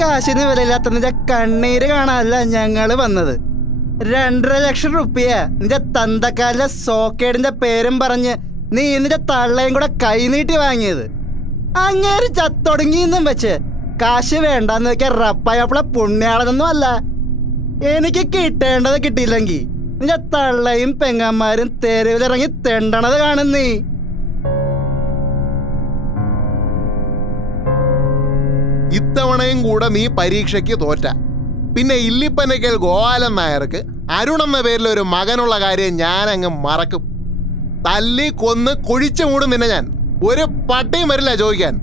കാശിന് വിലയില്ലാത്ത നിന്റെ കണ്ണീര് കാണാനല്ല ഞങ്ങള് വന്നത്. 2.5 ലക്ഷം റുപ്യ നിന്റെ തന്തക്കാലിലെ സോക്കേടിന്റെ പേരും പറഞ്ഞ് നീ നിന്റെ തള്ളയും കൂടെ കൈനീട്ടി വാങ്ങിയത്. അങ്ങേര് ചത്തൊടുങ്ങിന്നും വെച്ച് കാശ് വേണ്ടെന്ന് വെക്കാൻ റപ്പായപ്പളെ പുണ്യാളതൊന്നും അല്ല. എനിക്ക് കിട്ടേണ്ടത് കിട്ടിയില്ലെങ്കിൽ നിന്റെ തള്ളയും പെങ്ങന്മാരും തെരുവിലിറങ്ങി തെണ്ടണത് കാണും നീ. ഇത്തവണയും കൂടെ നീ പരീക്ഷയ്ക്ക് തോറ്റ. പിന്നെ ഇല്ലിപ്പനയ്ക്കൽ ഗോപാലൻ നായർക്ക് അരുണെന്ന പേരിൽ ഒരു മകനുള്ള കാര്യം ഞാൻ അങ്ങ് മറക്കും. തല്ലി കൊന്ന് കുഴിച്ചു മൂടും നിന്നെ ഞാൻ. ഒരു പട്ടിയും വരില്ല ചോദിക്കാൻ.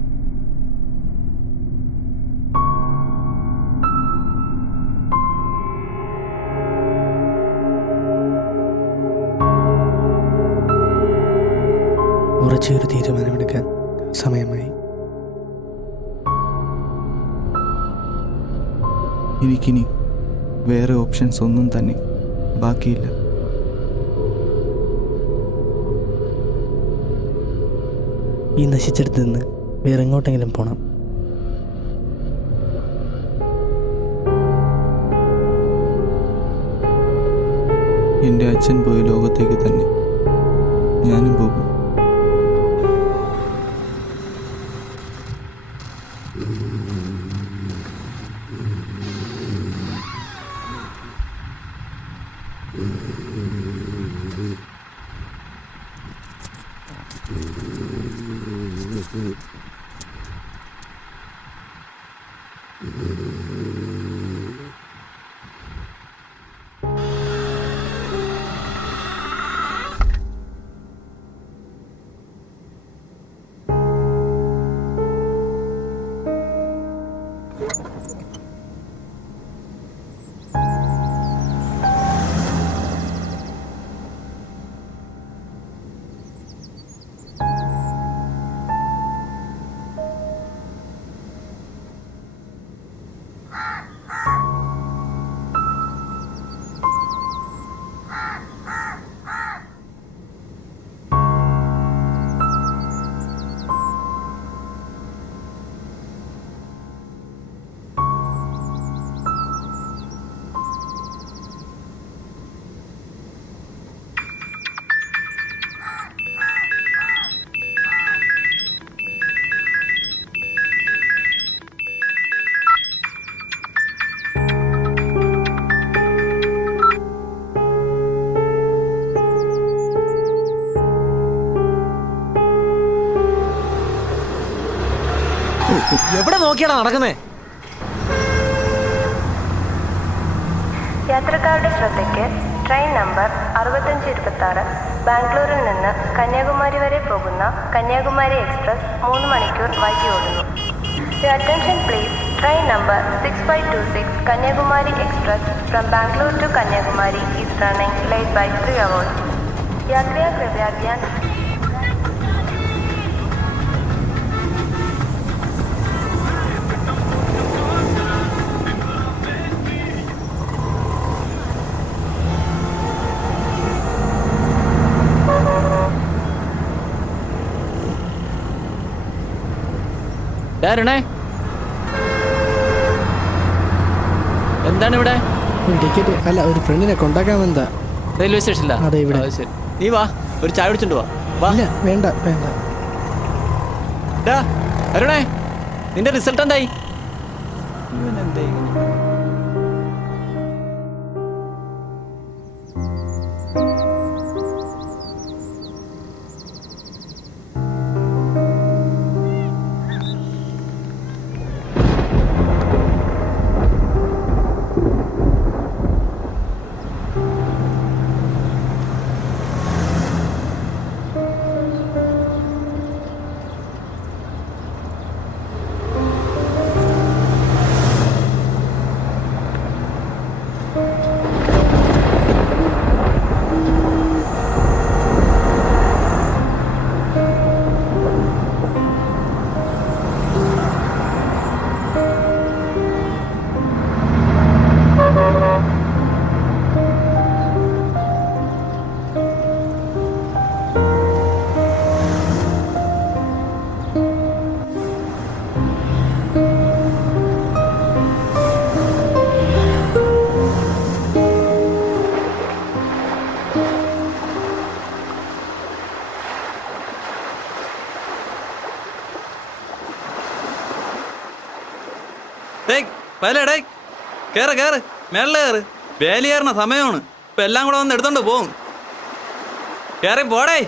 ഉറച്ചൊരു തീരുമാനമെടുക്കാൻ സമയമായി. എനിക്കിനി വേറെ ഓപ്ഷൻസ് ഒന്നും തന്നെ ബാക്കിയില്ല. ഈ നശിച്ചെടുത്ത് നിന്ന് വേറെ എങ്ങോട്ടെങ്കിലും പോകണം. എൻ്റെ അച്ഛൻ പോയ ലോകത്തേക്ക് തന്നെ ഞാനും പോകും. എവിടെ നോക്കിയാണോ നടക്കുന്നേ? യാത്രക്കാരുടെ ശ്രദ്ധയ്ക്ക് ട്രെയിൻ നമ്പർ 6526 ബാംഗ്ലൂരിൽ നിന്ന് കന്യാകുമാരി വരെ പോകുന്ന കന്യാകുമാരി എക്സ്പ്രസ് 3 മണിക്കൂർ വൈകി ഓടുന്നു. Your attention please. Train number 6526 Kanyakumari Express from Bangalore to Kanyakumari is running late by 3 hours. यात्रियां कृपया ध्यान എന്താണ് ഇവിടെ? ടിക്കറ്റ് അല്ല, ഒരു ഫ്രണ്ടിനെ കൊണ്ടാക്കാൻ വന്നതാ. റെയിൽവേ സ്റ്റേഷനിലാ? അതെ, ഇവിടെ. ശരി, നീ വാ, ഒരു ചായ കുടിച്ചിട്ട് വാ. ഇല്ല, വേണ്ട വേണ്ട. അരുണേ, നിന്റെ റിസൾട്ട് എന്തായി? എന്തായി? ഡേയ് പൈലേ കേറ് കേറ് മേളിൽ കയറ് വേലി കയറുന്ന സമയമാണ്. ഇപ്പം എല്ലാം കൂടെ വന്ന് എടുത്തോണ്ട് പോകും. കയറി പോടേ.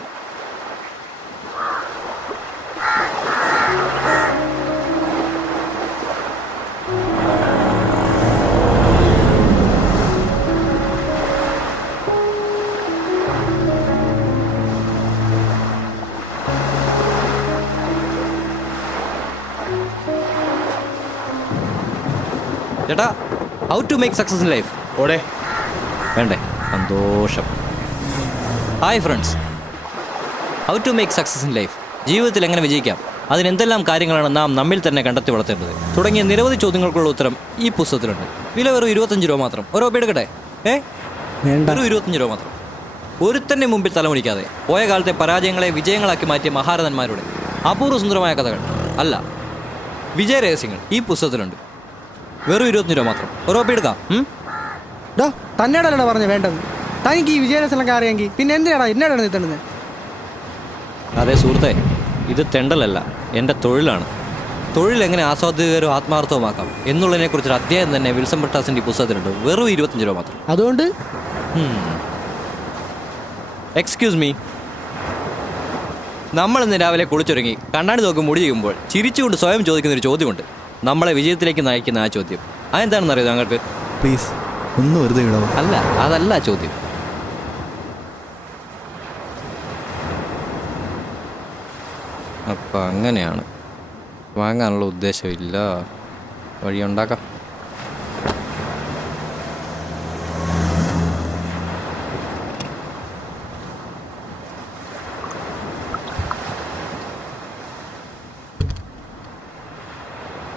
ചേട്ടാ, how to make success in life. ഓടേ വേണ്ടേ? സന്തോഷം. Hi friends, how to make success in life. ജീവിതത്തിൽ എങ്ങനെ വിജയിക്കാം, അതിനെന്തെല്ലാം കാര്യങ്ങളാണ് നാം നമ്മിൽ തന്നെ കണ്ടെത്തി വളർത്തേണ്ടത് തുടങ്ങിയ നിരവധി ചോദ്യങ്ങൾക്കുള്ള ഉത്തരം ഈ പുസ്തകത്തിലുണ്ട്. വില വെറും 25 രൂപ മാത്രം. ഓരോ എടുക്കട്ടെ? വേണ്ട. വെറും 25 രൂപ മാത്രം. ഒരുത്തന്നെ മുമ്പിൽ തലമുടിക്കാതെ പോയ കാലത്തെ പരാജയങ്ങളെ വിജയങ്ങളാക്കി മാറ്റിയ മഹാരഥന്മാരുടെ അപൂർവ സുന്ദരമായ കഥകൾ അല്ല, വിജയരഹസ്യങ്ങൾ ഈ പുസ്തകത്തിലുണ്ട്. വെറും 25 രൂപ മാത്രം. ഓരോ എടുക്കാം. ഡോ തന്നെയാണല്ലോ പറഞ്ഞ വേണ്ടത്. തനിക്ക് ഈ വിജയരസനൊക്കെ അറിയാമെങ്കിൽ പിന്നെ എന്തിനാടാ എന്നോടാണ് നിർത്തുന്നത്? അതെ സുഹൃത്തെ, ഇത് തെണ്ടലല്ല, എൻ്റെ തൊഴിലാണ്. തൊഴിൽ എങ്ങനെ ആസ്വാദികരോ ആത്മാർത്ഥവുമാക്കാം എന്നുള്ളതിനെക്കുറിച്ചൊരു അധ്യായം തന്നെ വിൽസൺ ബ്രട്ടാസിൻ്റെ ഈ പുസ്തകത്തിലുണ്ട്. വെറും 25 രൂപ മാത്രം. അതുകൊണ്ട് എക്സ്ക്യൂസ് മീ, നമ്മളിന്ന് രാവിലെ കുളിച്ചൊരുങ്ങി കണ്ണാടി നോക്കി മുടി ചെയ്യുമ്പോൾ ചിരിച്ചുകൊണ്ട് സ്വയം ചോദിക്കുന്നൊരു ചോദ്യമുണ്ട്. നമ്മളെ വിജയത്തിലേക്ക് നയിക്കുന്ന ആ ചോദ്യം അതെന്താണെന്ന് അറിയാം താങ്കൾക്ക്? പ്ലീസ് ഒന്ന് വെറുതെ ഇടാവോ? അല്ല, അതല്ല ചോദ്യം. അപ്പം അങ്ങനെയാണ്. വാങ്ങാനുള്ള ഉദ്ദേശമില്ല, വഴിയുണ്ടാക്കാം.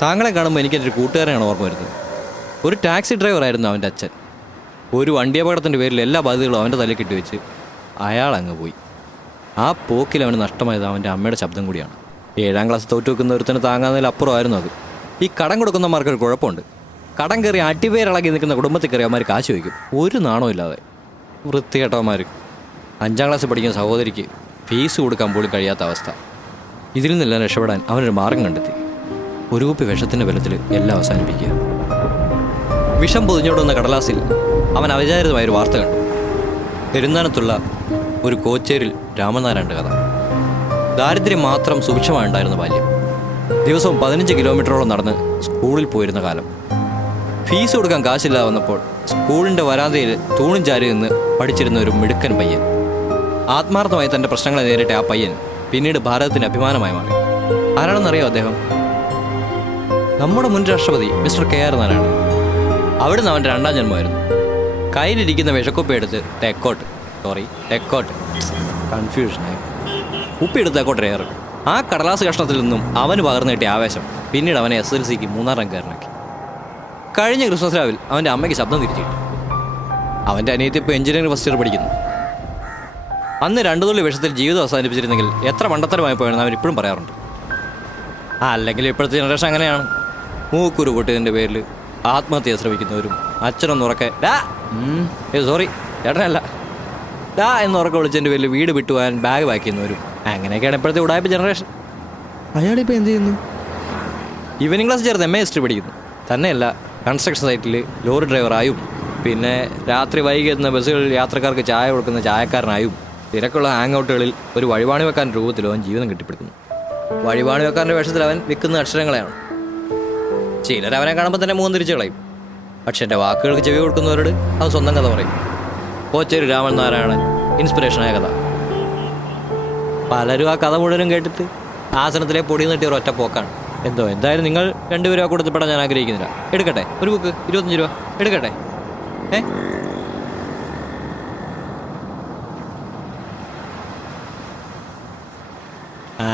താങ്കളെ കാണുമ്പോൾ എനിക്ക് എൻ്റെ ഒരു കൂട്ടുകാരനാണ് ഓർമ്മ വരുന്നത്. ഒരു ടാക്സി ഡ്രൈവറായിരുന്നു അവൻ്റെ അച്ഛൻ. ഒരു വണ്ടി അപകടത്തിൻ്റെ പേരിൽ എല്ലാ ബാധ്യതകളും അവൻ്റെ തലയിൽ കെട്ടിവെച്ച് അയാൾ അങ്ങ് പോയി. ആ പോക്കിൽ അവന് നഷ്ടമായത് അവൻ്റെ അമ്മയുടെ ശബ്ദം കൂടിയാണ്. 7ാം ക്ലാസ് തോറ്റു വെക്കുന്ന ഒരുത്തന് താങ്ങാന്നതിൽ അപ്പുറമായിരുന്നു അത്. ഈ കടം കൊടുക്കുന്നമാർക്കൊരു കുഴപ്പമുണ്ട്. കടം കയറി അടിവേരിളകി നിൽക്കുന്ന കുടുംബത്തിൽ കയറി അവന്മാർ കാശ് വയ്ക്കും, ഒരു നാണവും ഇല്ലാതെ. വൃത്തികെട്ടവന്മാർ. 5ാം ക്ലാസ്സിൽ പഠിക്കുന്ന സഹോദരിക്ക് ഫീസ് കൊടുക്കാൻ പോലും കഴിയാത്ത അവസ്ഥ. ഇതിൽ നിന്നെല്ലാം രക്ഷപ്പെടാൻ അവനൊരു മാർഗം കണ്ടെത്തി. ഒരു കുപ്പി വിഷത്തിൻ്റെ ബലത്തിൽ എല്ലാം അവസാനിപ്പിക്കുക. വിഷം പൊതിഞ്ഞോടുന്ന കടലാസിൽ അവൻ അവിചാരിതമായൊരു വാർത്ത കണ്ടു. പെരുന്നാനത്തുള്ള ഒരു കോച്ചേരിൽ രാമനാരായണൻ്റെ കഥ. ദാരിദ്ര്യം മാത്രം സൂക്ഷ്മമായുണ്ടായിരുന്ന ബാല്യം. ദിവസവും 15 കിലോമീറ്ററോളം നടന്ന് സ്കൂളിൽ പോയിരുന്ന കാലം. ഫീസ് കൊടുക്കാൻ കാശില്ലാതെ വന്നപ്പോൾ സ്കൂളിൻ്റെ വരാന്തയിൽ തൂണും ചാരി നിന്ന് പഠിച്ചിരുന്ന ഒരു മിടുക്കൻ പയ്യൻ. ആത്മാർത്ഥമായി തൻ്റെ പ്രശ്നങ്ങളെ നേരിട്ട ആ പയ്യൻ പിന്നീട് ഭാരതത്തിൻ്റെ അഭിമാനമായി മാറി. ആരാണെന്നറിയോ അദ്ദേഹം? നമ്മുടെ മുൻ രാഷ്ട്രപതി മിസ്റ്റർ KR നാരായണൻ. അവിടുന്ന് അവൻ്റെ 2ാം ജന്മമായിരുന്നു. കയ്യിലിരിക്കുന്ന വിഷക്കുപ്പി എടുത്ത് തെക്കോട്ട് കൺഫ്യൂഷനായി ഉപ്പിയെടുത്ത് തെക്കോട്ട് ഏറും. ആ കടലാസ് കഷ്ണത്തിൽ നിന്നും അവന് പകർന്നു കിട്ടിയ ആവേശം പിന്നീട് അവനെ SSLCക്ക് 3ാം റാങ്കുകാരനാക്കി. കഴിഞ്ഞ ക്രിസ്മസ് രാവിൽ അവൻ്റെ അമ്മയ്ക്ക് ശബ്ദം തിരിച്ചു കിട്ടി. അവൻ്റെ അനിയത്തി ഇപ്പോൾ എഞ്ചിനീയറിംഗ് ഫസ്റ്റ് ഇയർ പഠിക്കുന്നു. അന്ന് 2 തുള്ളി വിഷത്തിൽ ജീവിതം അവസാനിപ്പിച്ചിരുന്നെങ്കിൽ എത്ര മണ്ടത്തരമായി പോയെന്ന് അവൻ ഇപ്പോഴും പറയാറുണ്ട്. അല്ലെങ്കിൽ ഇപ്പോഴത്തെ ജനറേഷൻ അങ്ങനെയാണ്. മൂക്കുരു പൊട്ടിയതിൻ്റെ പേരിൽ ആത്മഹത്യ ശ്രമിക്കുന്നവരും അച്ഛനൊന്നുറക്കെ സോറി ചേട്ടനല്ല എന്നുറക്കെ വിളിച്ചതിൻ്റെ പേരിൽ വീട് വിട്ടുപോകാൻ ബാഗ് പാക്ക് ചെയ്യുന്നവരും അങ്ങനെയൊക്കെയാണ് ഇപ്പോഴത്തെ ഉടായ്പ ജനറേഷൻ. അയാളിപ്പോൾ എന്ത് ചെയ്യുന്നു? ഈവനിങ് ക്ലാസ് ചേർന്ന് MA ഹിസ്റ്ററി പഠിക്കുന്നു. തന്നെയല്ല, കൺസ്ട്രക്ഷൻ സൈറ്റിൽ ലോറി ഡ്രൈവറായും പിന്നെ രാത്രി വൈകി എത്തുന്ന ബസ്സുകളിൽ യാത്രക്കാർക്ക് ചായ കൊടുക്കുന്ന ചായക്കാരനായും തിരക്കുള്ള ഹാങ് ഔട്ടുകളിൽ ഒരു വഴിപാണി വെക്കാൻ രൂപത്തിലോ അവൻ ജീവിതം കെട്ടിപ്പിടിക്കുന്നു. വഴിപാണി വെക്കാൻ്റെ വേഷത്തിൽ അവൻ വിൽക്കുന്ന അക്ഷരങ്ങളെയാണ്. ചിലരവനെ കാണുമ്പോൾ തന്നെ മുഖം തിരിച്ചു കളയും. പക്ഷെ എൻ്റെ വാക്കുകൾക്ക് ചെവി കൊടുക്കുന്നവരോട് അത് സ്വന്തം കഥ പറയും. കോച്ചേരി രാമനാരായണൻ ഇൻസ്പിറേഷനായ കഥ. പലരും ആ കഥ മുഴുവനും കേട്ടിട്ട് ആസനത്തിലെ പൊടി നീട്ടിയ ഒരു ഒറ്റ പോക്കാണ്. എന്തായാലും നിങ്ങൾ 2 രൂപ കൊടുത്തപ്പെടാൻ ഞാൻ ആഗ്രഹിക്കുന്നില്ല. എടുക്കട്ടെ, ഒരു ബുക്ക് 25 രൂപ എടുക്കട്ടെ.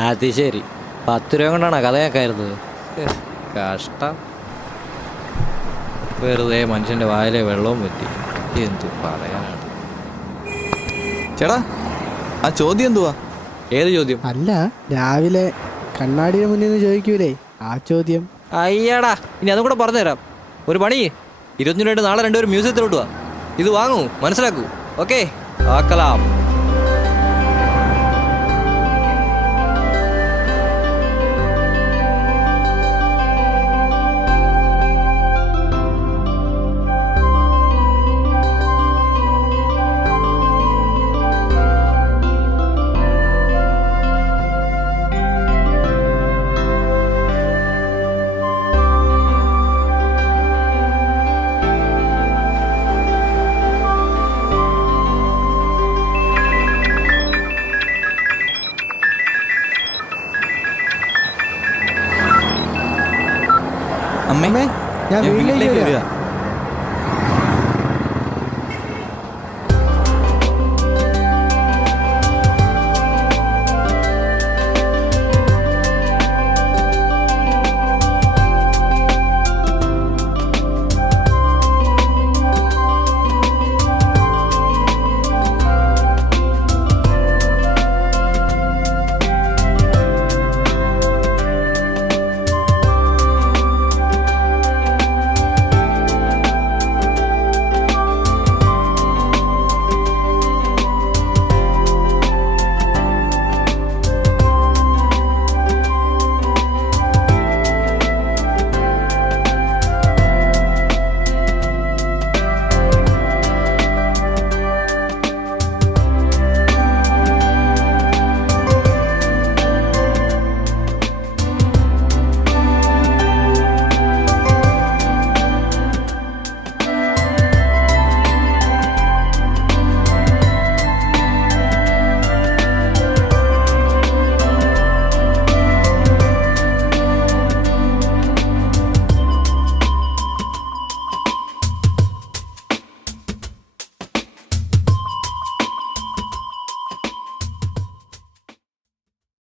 അത് ശരി, 10 രൂപ കൊണ്ടാണ് കഥയാക്കായിരുന്നത്. കഷ്ടം. വെറുതെ മനുഷ്യൻ്റെ വായിലെ വെള്ളവും പറ്റി. എന്തു പറയാനാണ്. ചേട്ടാ, ആ ചോദ്യം എന്തുവാ? ഏത് ചോദ്യം? അല്ല, രാവിലെ കണ്ണാടിയുടെ മുന്നിൽ നിന്ന് ചോദിക്കൂലേ ആ ചോദ്യം. അയ്യാടാ, ഇനി അതും കൂടെ പറഞ്ഞുതരാം. ഒരു പണി, 25 രൂപ നാളെ 2 പേരും മ്യൂസിയത്തിലോട്ട് വാ. ഇത് വാങ്ങൂ, മനസ്സിലാക്കൂ. ഓക്കെ, ആക്കലാം. അമ്മേ ഞാൻ വീട്ടിലേക്ക് വരിക